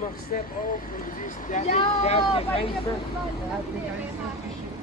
mag step over, dus is, ja, Ja, ja, maar geen ik heb ver- het wel. ja, ik denk, hij is niet-